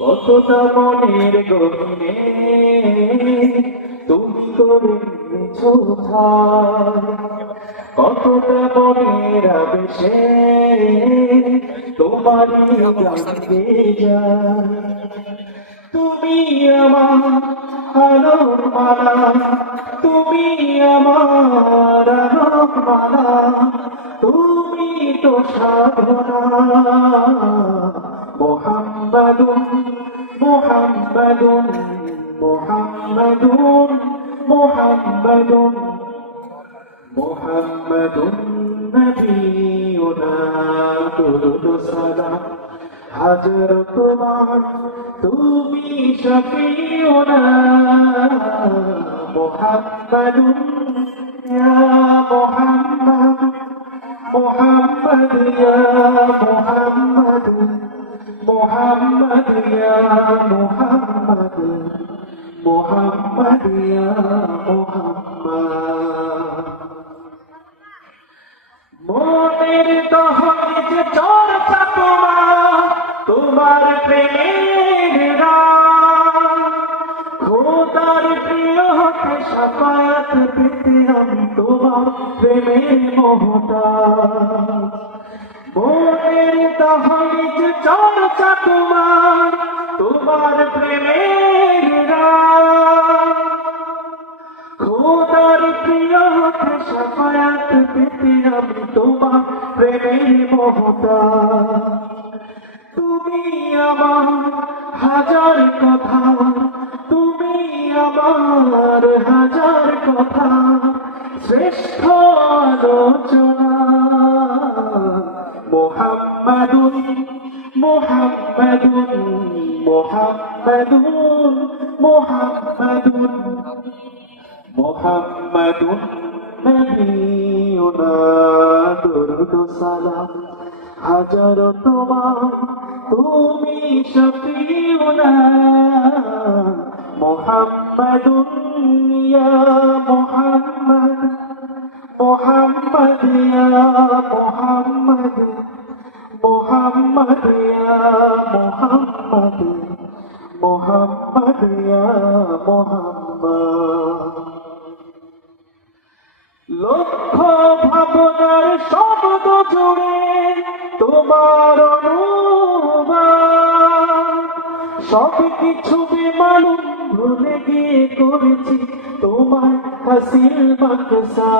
কতটা মনের গভীরে তুমি করেছো ঠাই, কতটা মনের আবেশে তোমারই গানকে যায়। তুমি আমার আলোর মালা, তুমি আমার আলোর মালা, তুমি তো সাধনা। মুহাম্মাদুন মুহাম্মাদুন মুহাম্মাদুন মুহাম্মাদুন মুহাম্মাদুন নবিয়ুনা দুরূদ সালাম হাজার তোমার, তুমি শফিউনা। মুহাম্মাদুন ইয়া মুহাম্মাদ, মুহাম্মদ ইয়া মুহাম্মদ, মুহাম্মদ ইয়া মুহাম্মদ, মুহাম্মদ ইয়া মুহাম্মদ। মনের দহনে যে চর্চা তোমার প্রেমের রাত, খোদার প্রিয় হতে শাফায়াত পেতে আমি তোমার প্রেমের মহতাজ। মনের দহনে যে চর্চা তোমার প্রেমের রাত, খোদার প্রিয় হতে শাফায়াত পেতে আমি তোমার প্রেমের মহতাজ। তুমি আমার হাজার কথা, তুমি আমার হাজার কথা, শ্রেষ্ঠ আলোচনা। মুহাম্মাদুন মুহাম্মাদুন মুহাম্মাদুন মুহাম্মাদুন মুহাম্মাদুন নবিয়ুনা দুরূদ সালাম হাজার তোমার, তুমি শফিউনা। মুহাম্মাদুন ইয়া মুহাম্মদ, মুহাম্মদ ইয়া মুহাম্মদ, মুহাম্মদ ইয়া মুহাম্মদ, মুহাম্মদ ইয়া মুহাম্মদ। লক্ষ ভাবনার শব্দ জুড়ে তোমার অনুবাদ, সব কিছু বেমালুম ভুলে গিয়ে করেছি তোমার হাসিল বাকসা।